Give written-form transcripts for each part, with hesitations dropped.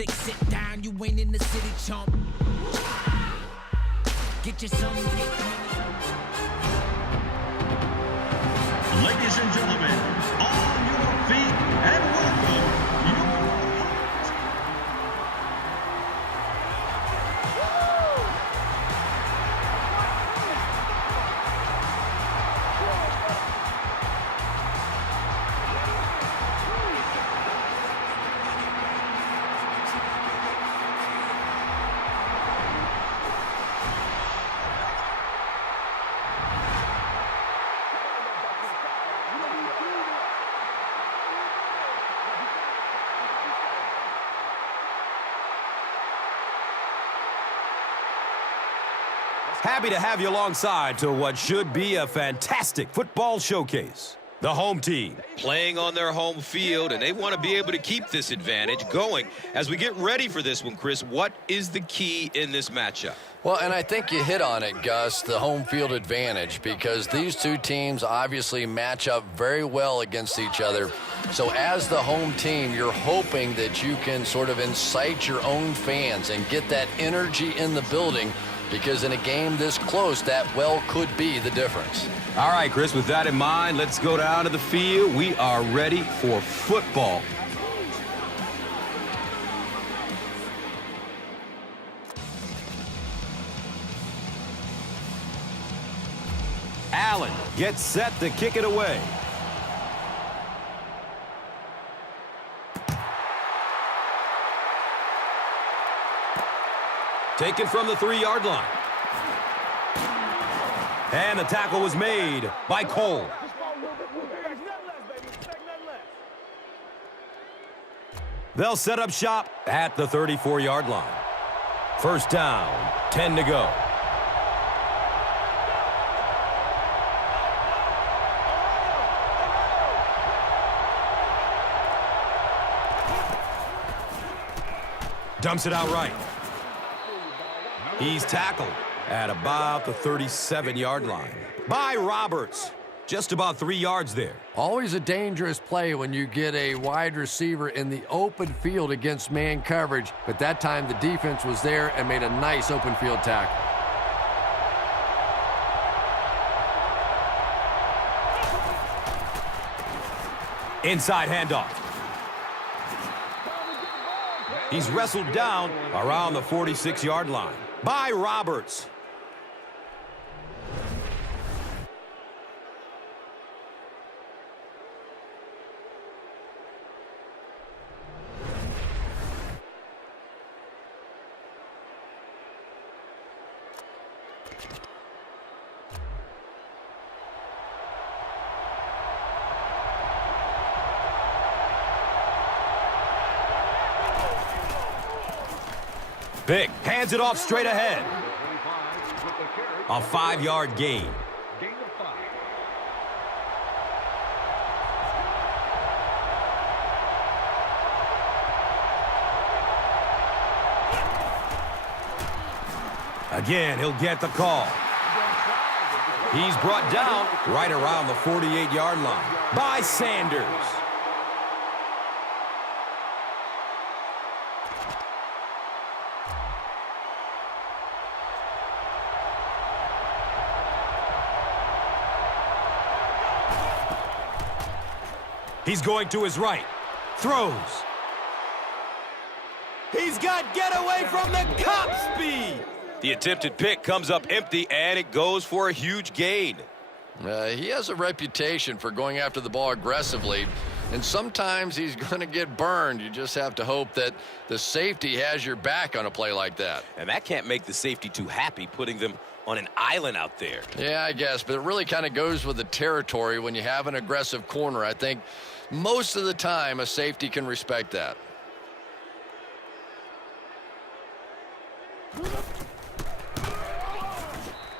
flick, sit down, you ain't in the city, chump. Get you some, Ladies and gentlemen, on your feet and welcome your Happy to have you alongside to what should be a fantastic football showcase. The home team playing on their home field, and they want to be able to keep this advantage going. As we get ready for this one, Chris, what is the key in this matchup? Well, and I think you hit on it, Gus, the home field advantage, because these two teams obviously match up very well against each other. So as the home team, you're hoping that you can sort of incite your own fans and get that energy in the building, because in a game this close, that well could be the difference. All right, Chris, with that in mind, let's go down to the field. We are ready for football. Allen gets set to kick it away. Taken from the 3-yard line. And the tackle was made by Cole. They'll set up shop at the 34-yard line. First down, 10 to go. Dumps it out right. He's tackled at about the 37-yard line by Roberts. Just about 3 yards there. Always a dangerous play when you get a wide receiver in the open field against man coverage, but that time the defense was there and made a nice open field tackle. Inside handoff. He's wrestled down around the 46-yard line by Roberts. Vick hands it off straight ahead. A 5-yard gain. Again, he'll get the call. He's brought down right around the 48-yard line by Sanders. He's going to his right. Throws. He's got getaway from the cop speed. The attempted pick comes up empty, and it goes for a huge gain. He has a reputation for going after the ball aggressively, and sometimes he's going to get burned. You just have to hope that the safety has your back on a play like that. And that can't make the safety too happy, putting them on an island out there. Yeah, I guess, but it really kind of goes with the territory when you have an aggressive corner. I think most of the time a safety can respect that.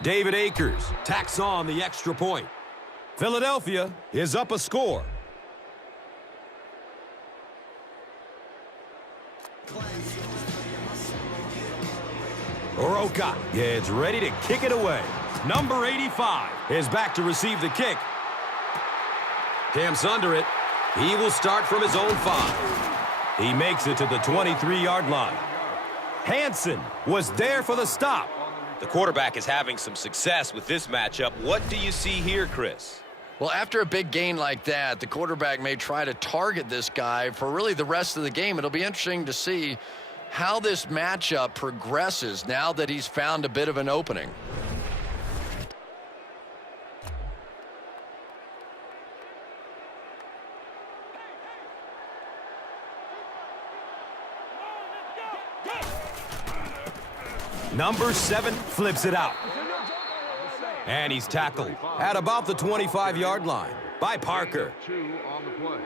David Akers tacks on the extra point. Philadelphia is up a score. Oroka gets ready to kick it away. Number 85 is back to receive the kick. Camps under it. He will start from his own 5. He makes it to the 23-yard line. Hansen was there for the stop. The quarterback is having some success with this matchup. What do you see here, Chris? Well, after a big gain like that, the quarterback may try to target this guy for really the rest of the game. It'll be interesting to see how this matchup progresses now that he's found a bit of an opening. Number 7 flips it out. And he's tackled at about the 25-yard line by Parker. 2 on the play.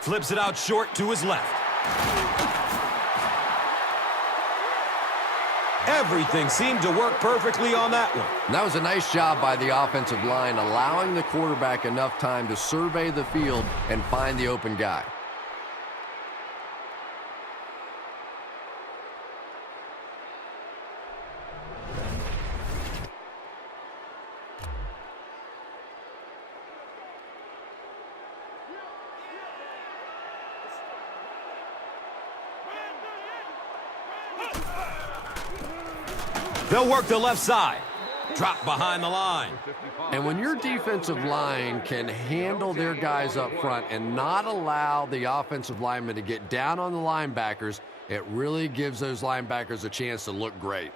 Flips it out short to his left. Everything seemed to work perfectly on that one. And that was a nice job by the offensive line, allowing the quarterback enough time to survey the field and find the open guy. They'll work the left side. Drop behind the line. And when your defensive line can handle their guys up front and not allow the offensive linemen to get down on the linebackers, it really gives those linebackers a chance to look great.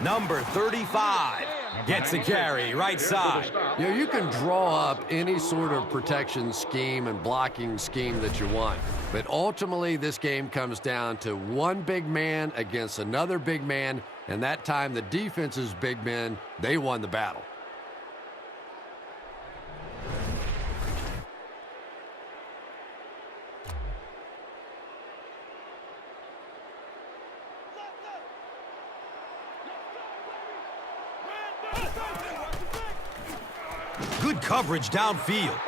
Number 35 gets a carry right side. You know, you can draw up any sort of protection scheme and blocking scheme that you want, but ultimately this game comes down to one big man against another big man, and that time the defense's big men, they won the battle. Good coverage downfield.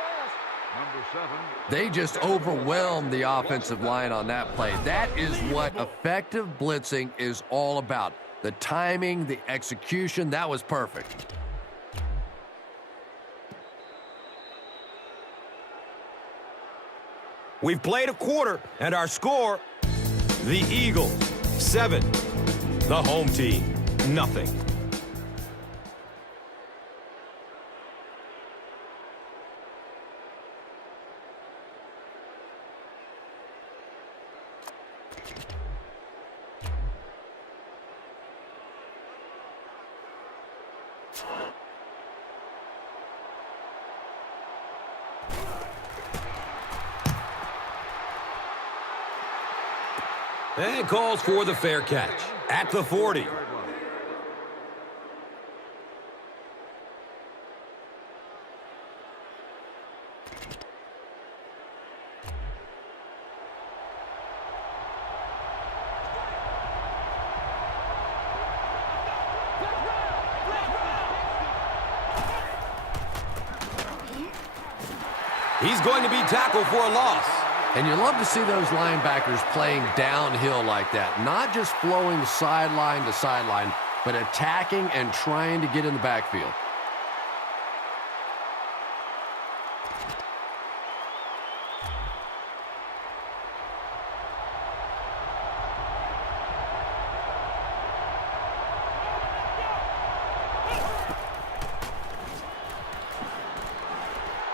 They just overwhelmed the offensive line on that play. That is what effective blitzing is all about. The timing, the execution, that was perfect. We've played a quarter, and our score, the Eagles, 7. The home team, nothing. And calls for the fair catch at the 40. He's going to be tackled for a loss. And you love to see those linebackers playing downhill like that, not just flowing sideline to sideline, but attacking and trying to get in the backfield.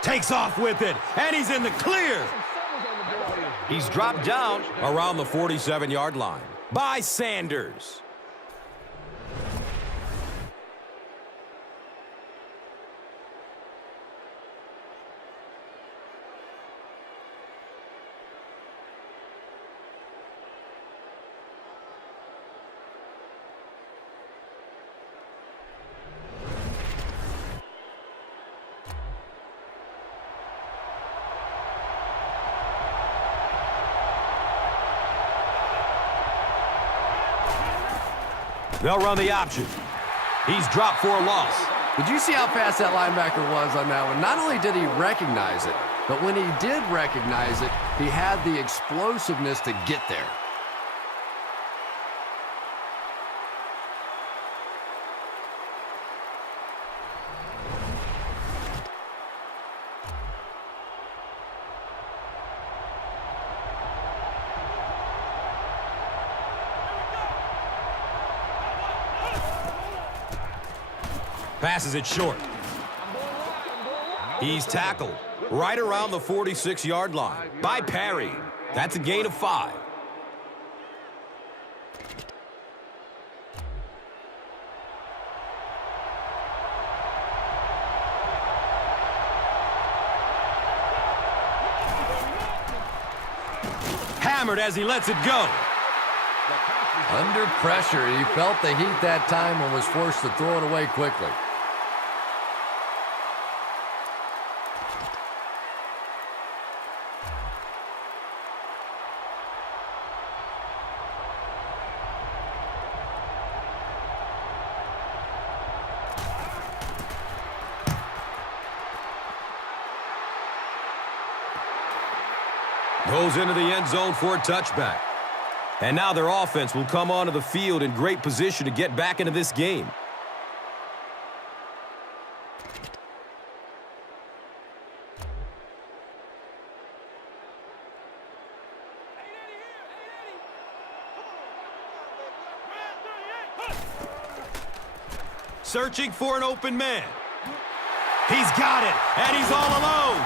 Takes off with it, and he's in the clear. He's dropped down around the 47-yard line by Sanders. They'll run the option. He's dropped for a loss. Did you see how fast that linebacker was on that one? Not only did he recognize it, but when he did recognize it, he had the explosiveness to get there. Passes it short. He's tackled right around the 46-yard line by Perry. That's a gain of 5. Hammered as he lets it go. Under pressure, he felt the heat that time and was forced to throw it away quickly. Goes into the end zone for a touchback. And now their offense will come onto the field in great position to get back into this game. Searching for an open man. He's got it, and he's all alone.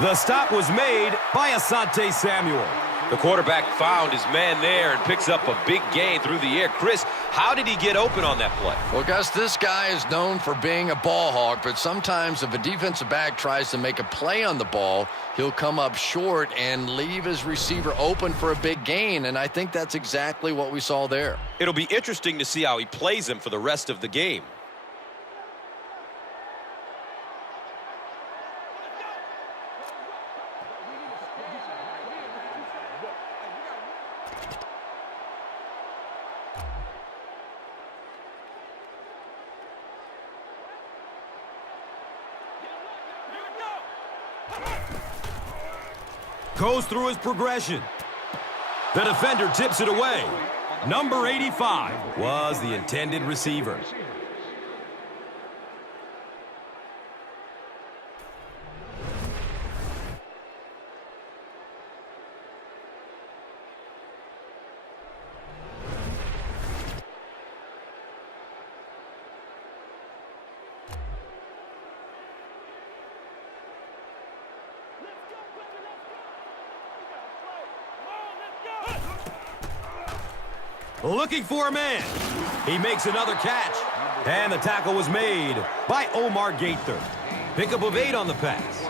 The stop was made by Asante Samuel. The quarterback found his man there and picks up a big gain through the air. Chris, how did he get open on that play? Well, Gus, this guy is known for being a ball hawk, but sometimes if a defensive back tries to make a play on the ball, he'll come up short and leave his receiver open for a big gain, and I think that's exactly what we saw there. It'll be interesting to see how he plays him for the rest of the game. Goes through his progression. The defender tips it away. Number 85 was the intended receiver. Looking for a man. He makes another catch. And the tackle was made by Omar Gaither. Pickup of 8 on the pass.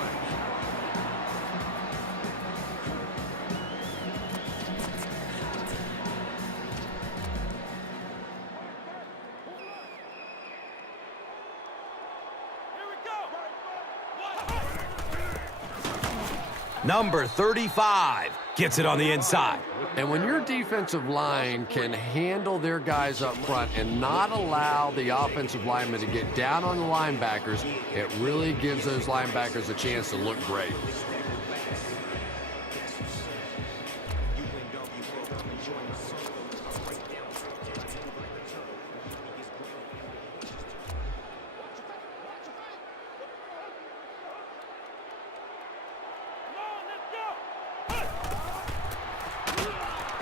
Number 35 gets it on the inside. And when your defensive line can handle their guys up front and not allow the offensive linemen to get down on the linebackers, it really gives those linebackers a chance to look great.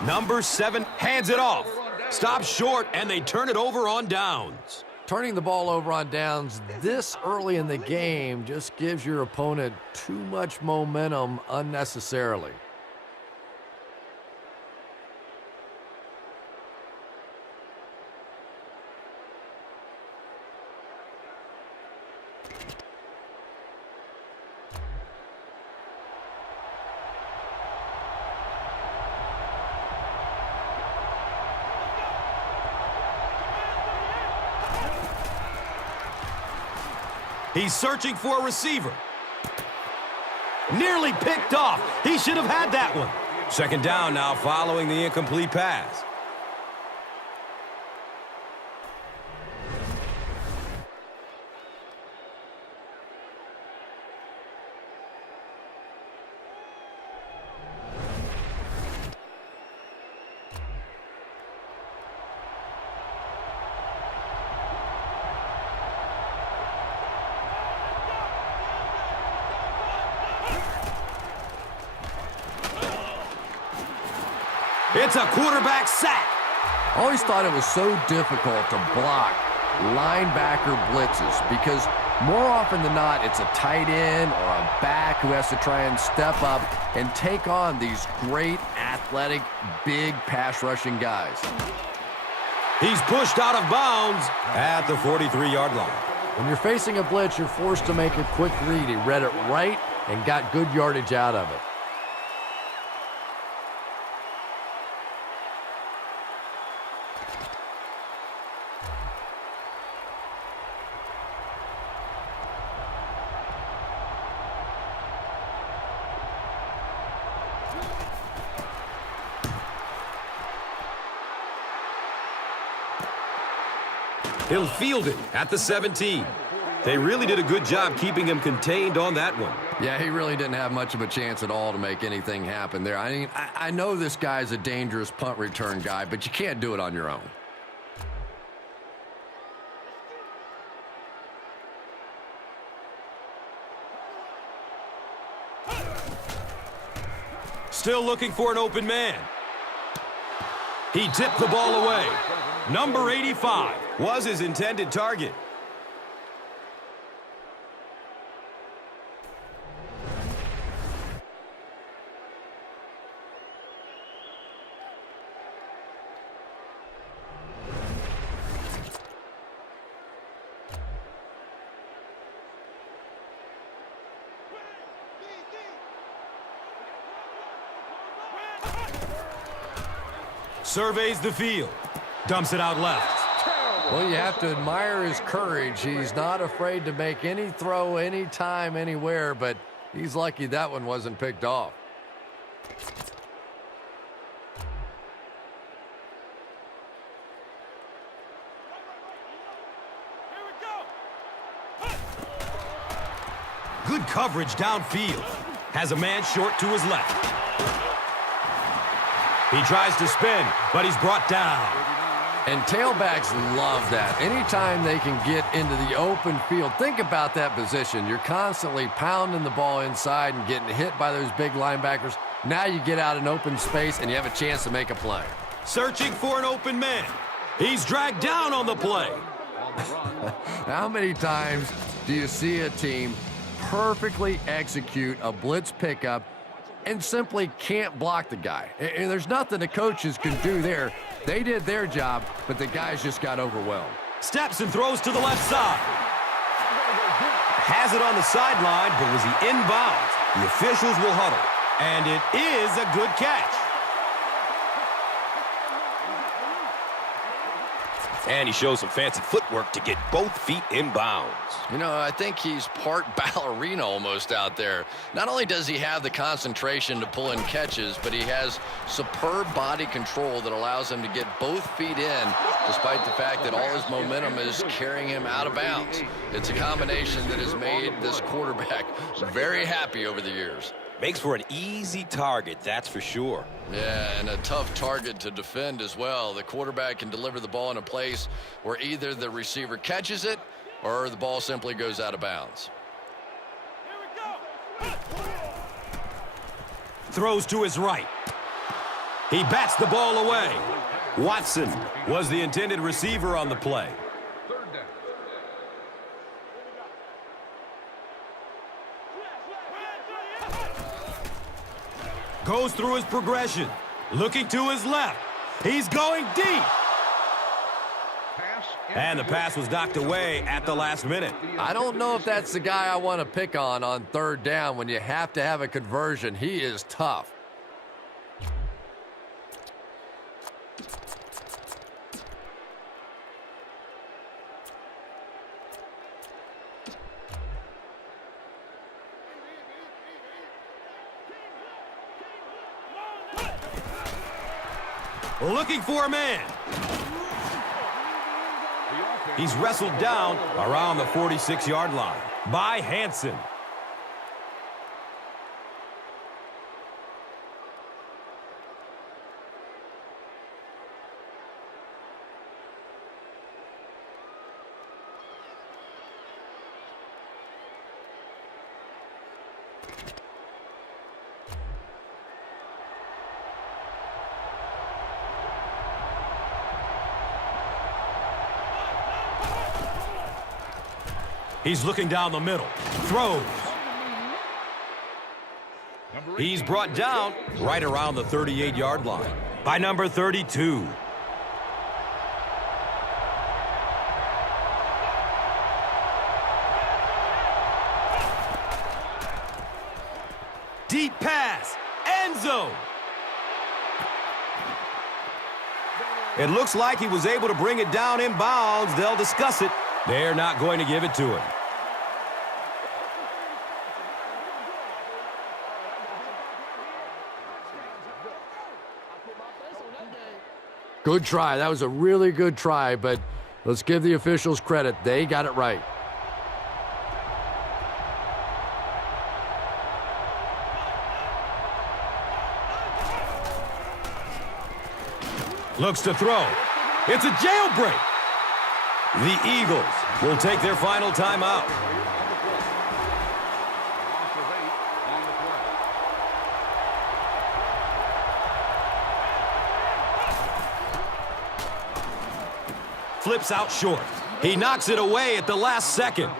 Number 7 hands it off. Stops short, and they turn it over on downs. Turning the ball over on downs this early in the game just gives your opponent too much momentum unnecessarily. He's searching for a receiver. Nearly picked off. He should have had that one. Second down now following the incomplete pass. It's a quarterback sack. I always thought it was so difficult to block linebacker blitzes because more often than not, it's a tight end or a back who has to try and step up and take on these great athletic, big pass rushing guys. He's pushed out of bounds at the 43-yard line. When you're facing a blitz, you're forced to make a quick read. He read it right and got good yardage out of it. He'll field it at the 17. They really did a good job keeping him contained on that one. Yeah, he really didn't have much of a chance at all to make anything happen there. I mean, I know this guy's a dangerous punt return guy, but you can't do it on your own. Still looking for an open man. He tipped the ball away. Number 85 was his intended target. Surveys the field. Dumps it out left. Well, you have to admire his courage. He's not afraid to make any throw, anytime, anywhere, but he's lucky that one wasn't picked off. Good coverage downfield. Has a man short to his left. He tries to spin, but he's brought down. And tailbacks love that. Anytime they can get into the open field, think about that position. You're constantly pounding the ball inside and getting hit by those big linebackers. Now you get out in open space and you have a chance to make a play. Searching for an open man. He's dragged down on the play. How many times do you see a team perfectly execute a blitz pickup and simply can't block the guy? And there's nothing the coaches can do there. They did their job, but the guys just got overwhelmed. Steps and throws to the left side. Has it on the sideline, but was he inbounds? The officials will huddle. And it is a good catch. And he shows some fancy footwork to get both feet in bounds. You know, I think he's part ballerina almost out there. Not only does he have the concentration to pull in catches, but he has superb body control that allows him to get both feet in, despite the fact that all his momentum is carrying him out of bounds. It's a combination that has made this quarterback very happy over the years. Makes for an easy target, that's for sure. Yeah, and a tough target to defend as well. The quarterback can deliver the ball in a place where either the receiver catches it or the ball simply goes out of bounds. Throws to his right. He bats the ball away. Watson was the intended receiver on the play. Goes through his progression. Looking to his left. He's going deep. And the pass was knocked away at the last minute. I don't know if that's the guy I want to pick on third down when you have to have a conversion. He is tough. Looking for a man. He's wrestled down around the 46-yard line by Hansen. He's looking down the middle. Throws. He's brought down right around the 38-yard line by number 32. Deep pass. End zone. It looks like he was able to bring it down in bounds. They'll discuss it. They're not going to give it to him. Good try. That was a really good try, but let's give the officials credit. They got it right. Looks to throw. It's a jailbreak. The Eagles will take their final timeout. Flips out short. He knocks it away at the last second.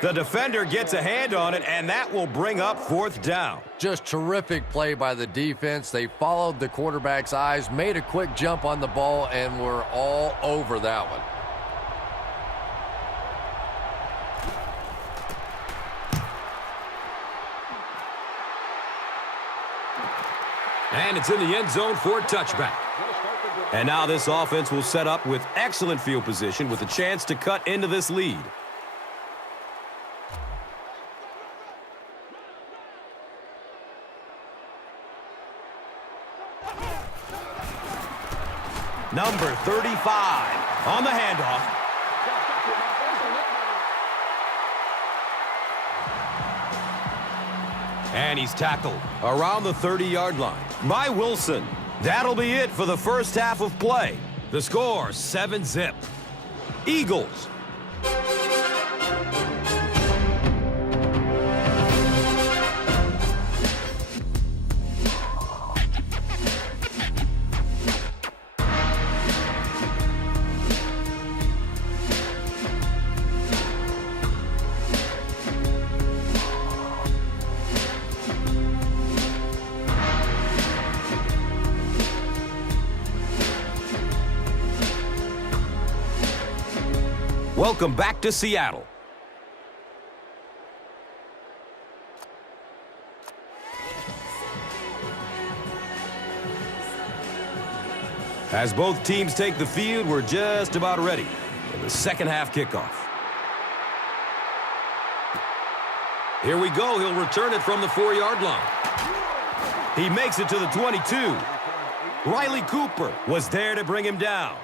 The defender gets a hand on it, and that will bring up fourth down. Just terrific play by the defense. They followed the quarterback's eyes, made a quick jump on the ball, and were all over that one. And it's in the end zone for a touchback. And now this offense will set up with excellent field position with a chance to cut into this lead. Number 35 on the handoff. And he's tackled around the 30-yard line by Wilson. That'll be it for the first half of play. The score, 7-zip. Eagles. Welcome back to Seattle. As both teams take the field, we're just about ready for the second half kickoff. Here we go. He'll return it from the 4-yard line. He makes it to the 22. Riley Cooper was there to bring him down.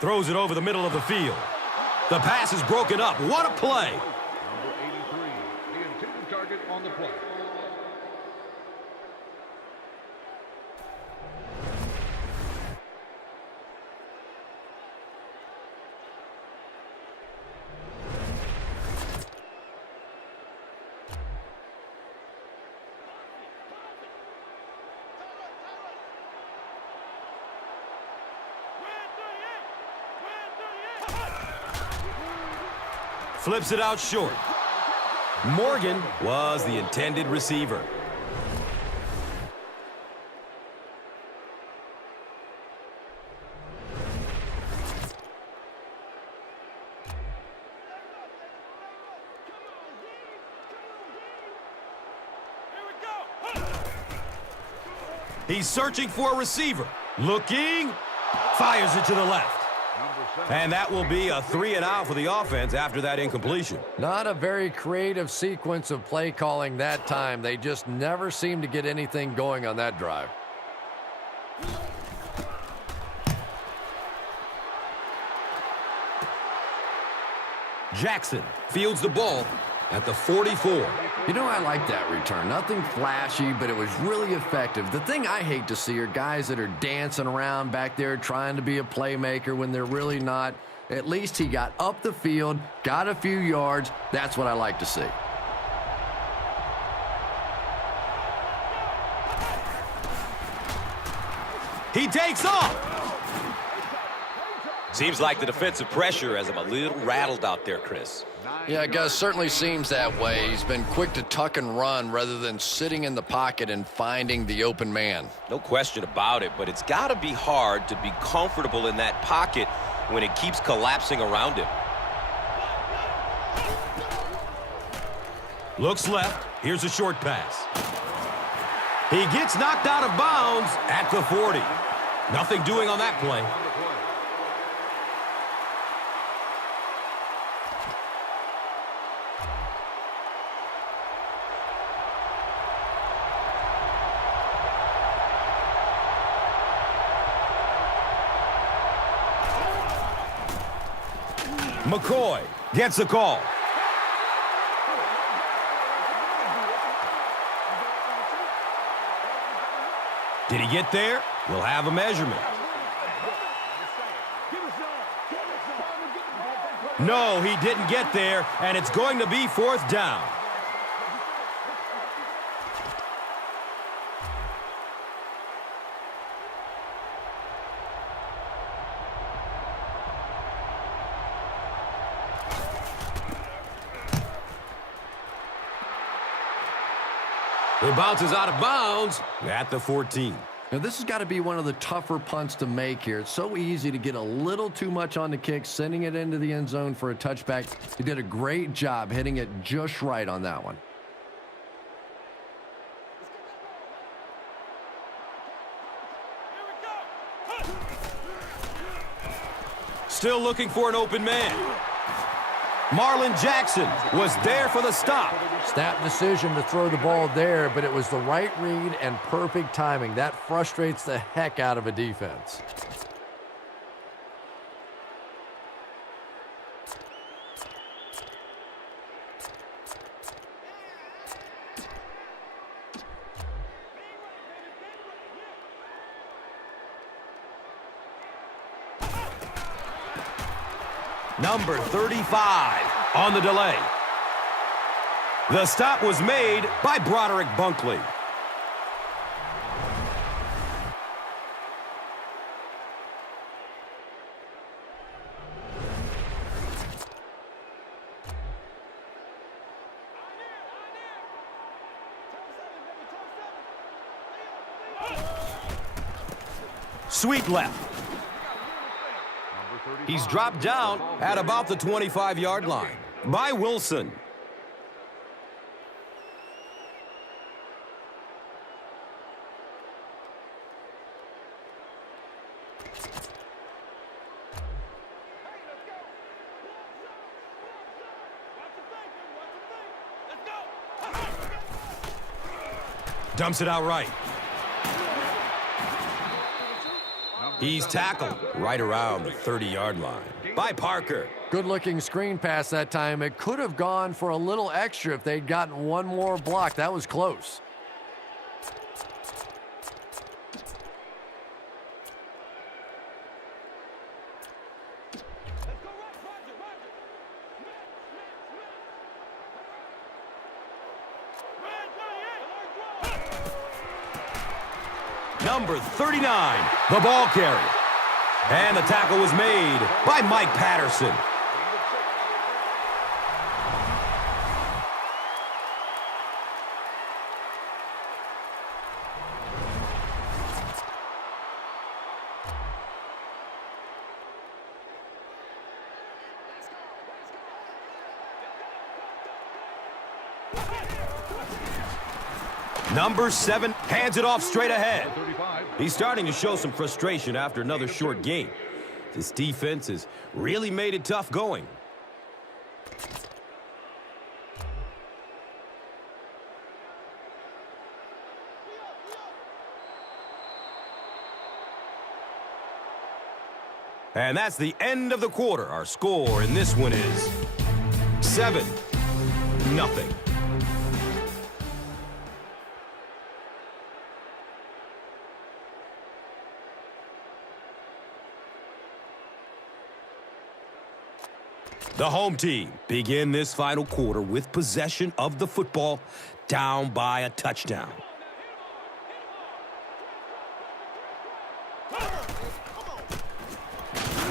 Throws it over the middle of the field. The pass is broken up. What a play. Number 83, the intended target on the play. Flips it out short. Morgan was the intended receiver. He's searching for a receiver. Looking. Fires it to the left. And that will be a 3-and-out for the offense after that incompletion. Not a very creative sequence of play calling that time. They just never seem to get anything going on that drive. Jackson fields the ball at the 44. You know, I like that return. Nothing flashy, but it was really effective. The thing I hate to see are guys that are dancing around back there trying to be a playmaker when they're really not. At least he got up the field, got a few yards. That's what I like to see. He takes off. Seems like the defensive pressure has him a little rattled out there, Chris. Yeah, Gus, certainly seems that way. He's been quick to tuck and run rather than sitting in the pocket and finding the open man. No question about it, but it's got to be hard to be comfortable in that pocket when it keeps collapsing around him. Looks left. Here's a short pass. He gets knocked out of bounds at the 40. Nothing doing on that play. McCoy gets the call. Did he get there? We'll have a measurement. No, he didn't get there, and it's going to be 4th down. It bounces out of bounds at the 14. Now, this has got to be one of the tougher punts to make here. It's so easy to get a little too much on the kick, sending it into the end zone for a touchback. He did a great job hitting it just right on that one. Still looking for an open man. Marlon Jackson was there for the stop. Snap decision to throw the ball there, but it was the right read and perfect timing. That frustrates the heck out of a defense. Number 35 on the delay. The stop was made by Broderick Bunkley. Sweep left. He's dropped down at about the 25-yard line by Wilson. Dumps it out right. He's tackled right around the 30-yard line by Parker. Good-looking screen pass that time. It could have gone for a little extra if they'd gotten one more block. That was close. Number 39, the ball carrier. And the tackle was made by Mike Patterson. Number 7 hands it off straight ahead. He's starting to show some frustration after another short game. This defense has really made it tough going. And that's the end of the quarter. Our score in this one is 7-0. The home team begin this final quarter with possession of the football, down by a touchdown.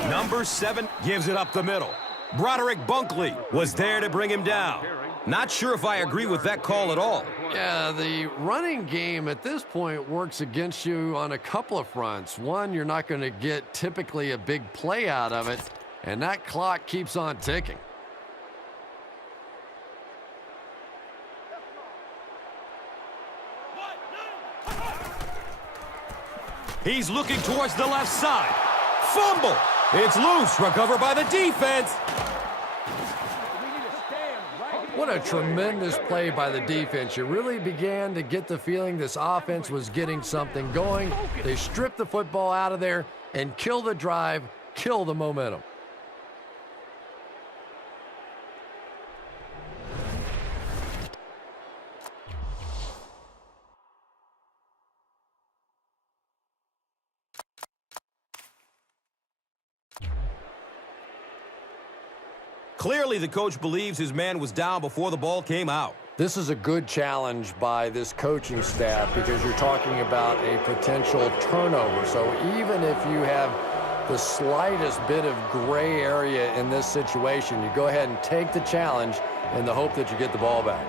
Number 7 gives it up the middle. Broderick Bunkley was there to bring him down. Not sure if I agree with that call at all. Yeah, the running game at this point works against you on a couple of fronts. One, you're not going to get typically a big play out of it, and that clock keeps on ticking. He's looking towards the left side. Fumble! It's loose, recovered by the defense. What a tremendous play by the defense. You really began to get the feeling this offense was getting something going. They stripped the football out of there and kill the drive, kill the momentum. Clearly, the coach believes his man was down before the ball came out. This is a good challenge by this coaching staff because you're talking about a potential turnover. So even if you have the slightest bit of gray area in this situation, you go ahead and take the challenge in the hope that you get the ball back.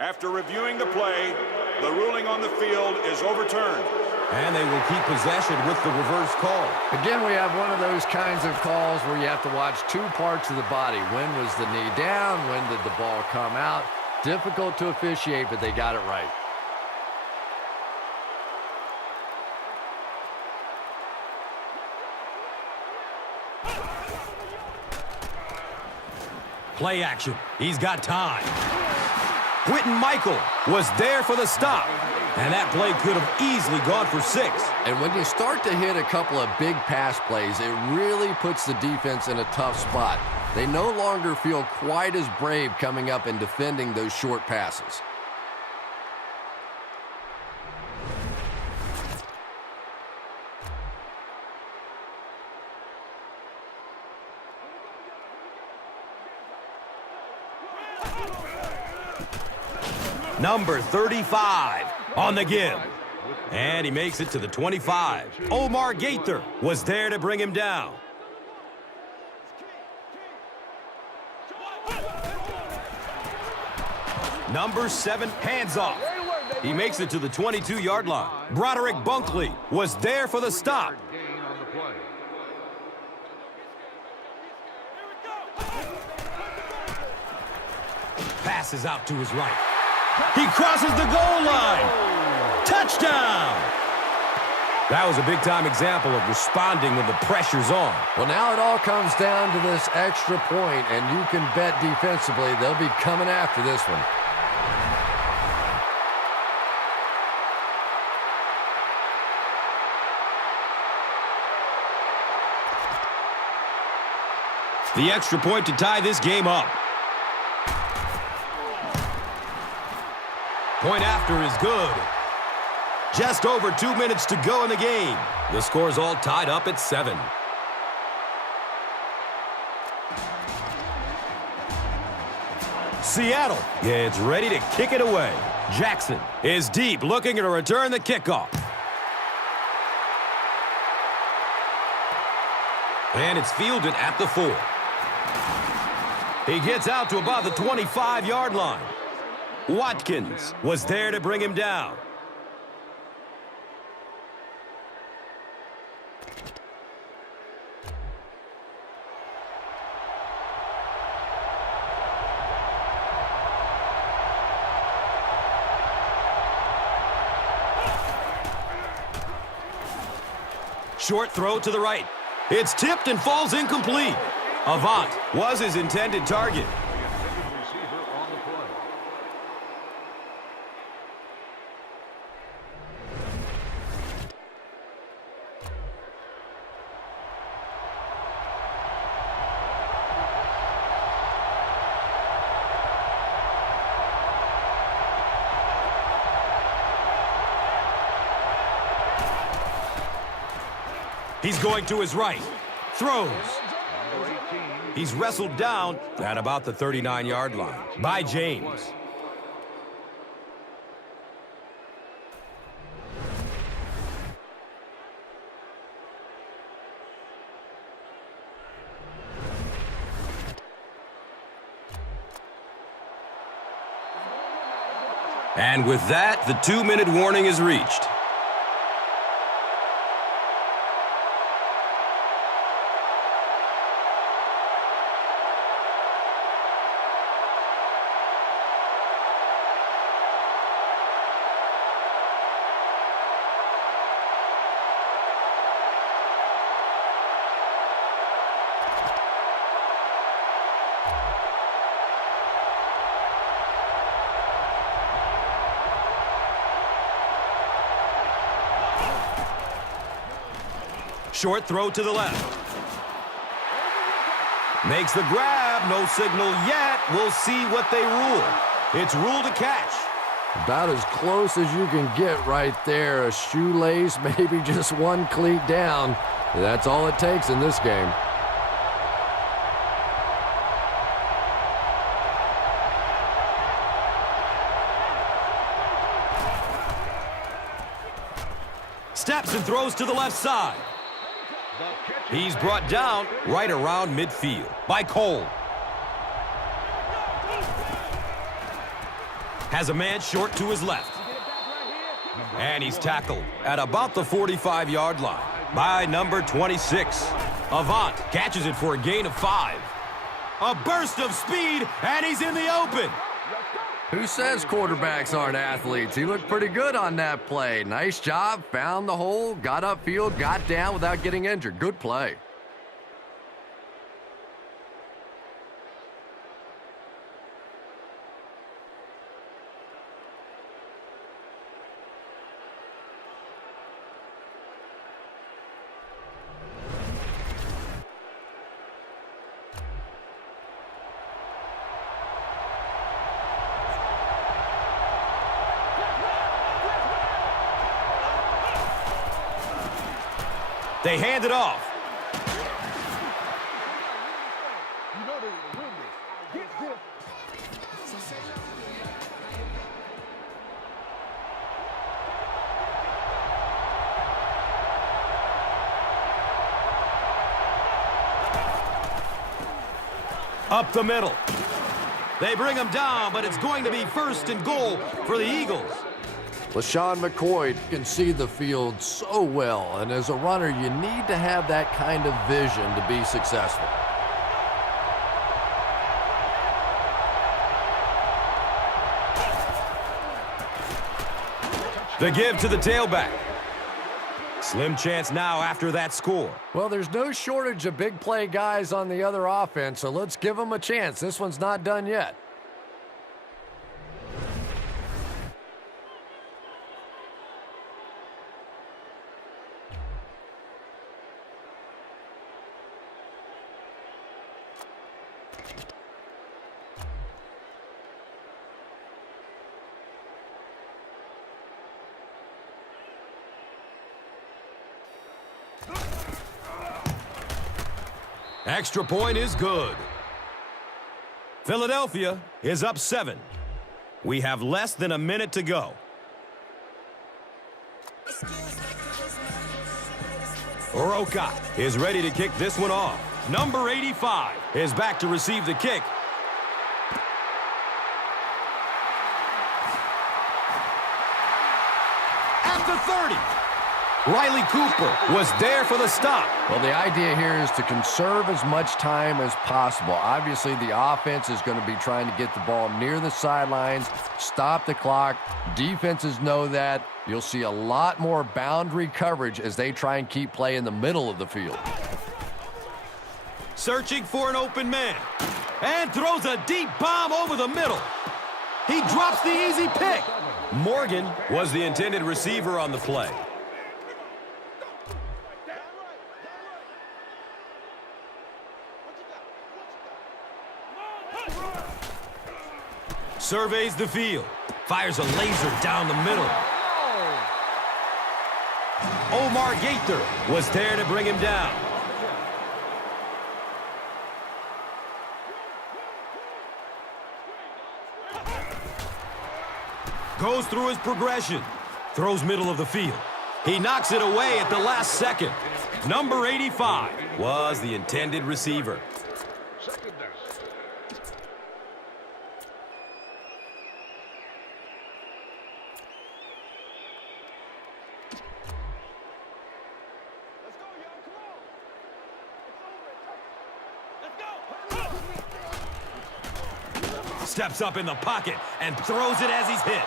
After reviewing the play, the ruling on the field is overturned. And they will keep possession with the reverse call. Again, we have one of those kinds of calls where you have to watch two parts of the body. When was the knee down? When did the ball come out? Difficult to officiate, but they got it right. Play action. He's got time. Quentin Michael was there for the stop. And that play could have easily gone for 6. And when you start to hit a couple of big pass plays, it really puts the defense in a tough spot. They no longer feel quite as brave coming up and defending those short passes. Number 35 on the give. And he makes it to the 25. Omar Gaither was there to bring him down. Number 7, hands off. He makes it to the 22-yard line. Broderick Bunkley was there for the stop. Passes out to his right. He crosses the goal line. Touchdown! That was a big-time example of responding when the pressure's on. Well, now it all comes down to this extra point, and you can bet defensively they'll be coming after this one. The extra point to tie this game up. Point after is good. Just over 2 minutes to go in the game. The score's all tied up at 7. Seattle gets ready to kick it away. Jackson is deep, looking to return the kickoff. And it's fielded at the 4. He gets out to about the 25-yard line. Watkins was there to bring him down. Short throw to the right. It's tipped and falls incomplete. Avant was his intended target. He's going to his right. Throws. He's wrestled down at about the 39-yard line by James. And with that, the 2-minute warning is reached. Short throw to the left. Makes the grab. No signal yet. We'll see what they rule. It's ruled a catch. About as close as you can get right there. A shoelace, maybe just one cleat down. That's all it takes in this game. Steps and throws to the left side. He's brought down right around midfield by Cole. Has a man short to his left. And he's tackled at about the 45-yard line by number 26. Avant catches it for a gain of 5. A burst of speed, and he's in the open. Who says quarterbacks aren't athletes? He looked pretty good on that play. Nice job, found the hole, got upfield, got down without getting injured. Good play. They hand it off. Up the middle. They bring him down, but it's going to be 1st and goal for the Eagles. LaShawn McCoy can see the field so well, and as a runner, you need to have that kind of vision to be successful. The give to the tailback. Slim chance now after that score. Well, there's no shortage of big play guys on the other offense, so let's give them a chance. This one's not done yet. Extra point is good. Philadelphia is up 7. We have less than a minute to go. Oroka is ready to kick this one off. Number 85 is back to receive the kick. At the 30. Riley Cooper was there for the stop. Well, the idea here is to conserve as much time as possible. Obviously, the offense is going to be trying to get the ball near the sidelines, stop the clock. Defenses know that. You'll see a lot more boundary coverage as they try and keep play in the middle of the field. Searching for an open man. And throws a deep bomb over the middle. He drops the easy pick. Morgan was the intended receiver on the play. Surveys the field. Fires a laser down the middle. Omar Gaither was there to bring him down. Goes through his progression. Throws middle of the field. He knocks it away at the last second. Number 85 was the intended receiver. Steps up in the pocket and throws it as he's hit.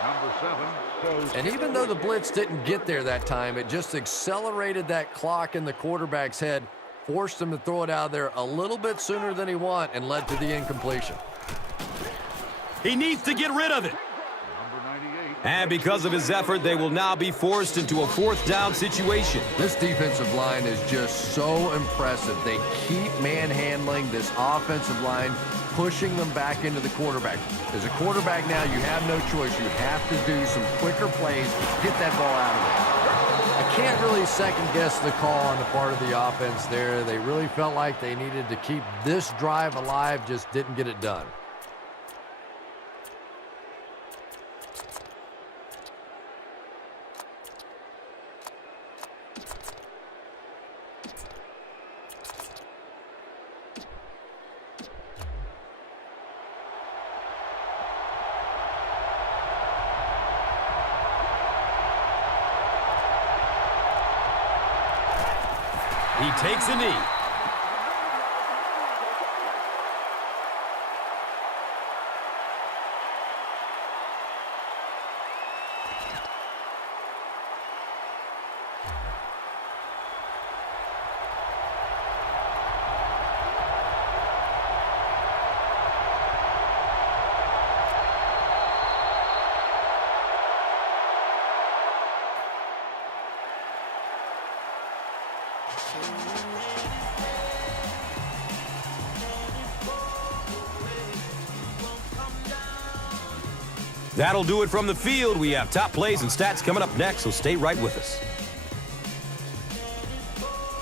And even though the blitz didn't get there that time, it just accelerated that clock in the quarterback's head, forced him to throw it out of there a little bit sooner than he wanted, and led to the incompletion. He needs to get rid of it. And because of his effort, they will now be forced into a fourth down situation. This defensive line is just so impressive. They keep manhandling this offensive line, pushing them back into the quarterback. As a quarterback now, you have no choice. You have to do some quicker plays to get that ball out of there. I can't really second-guess the call on the part of the offense there. They really felt like they needed to keep this drive alive, just didn't get it done. He takes a knee. That'll do it from the field. We have top plays and stats coming up next, so stay right with us.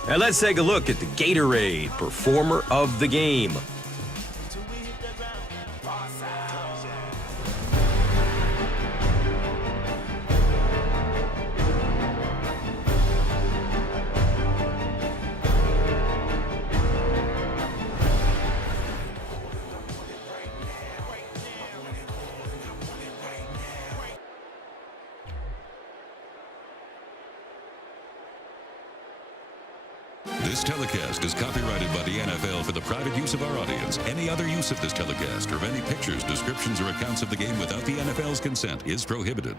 And let's take a look at the Gatorade Performer of the Game. This telecast is copyrighted by the NFL for the private use of our audience. Any other use of this telecast or of any pictures, descriptions, or accounts of the game without the NFL's consent is prohibited.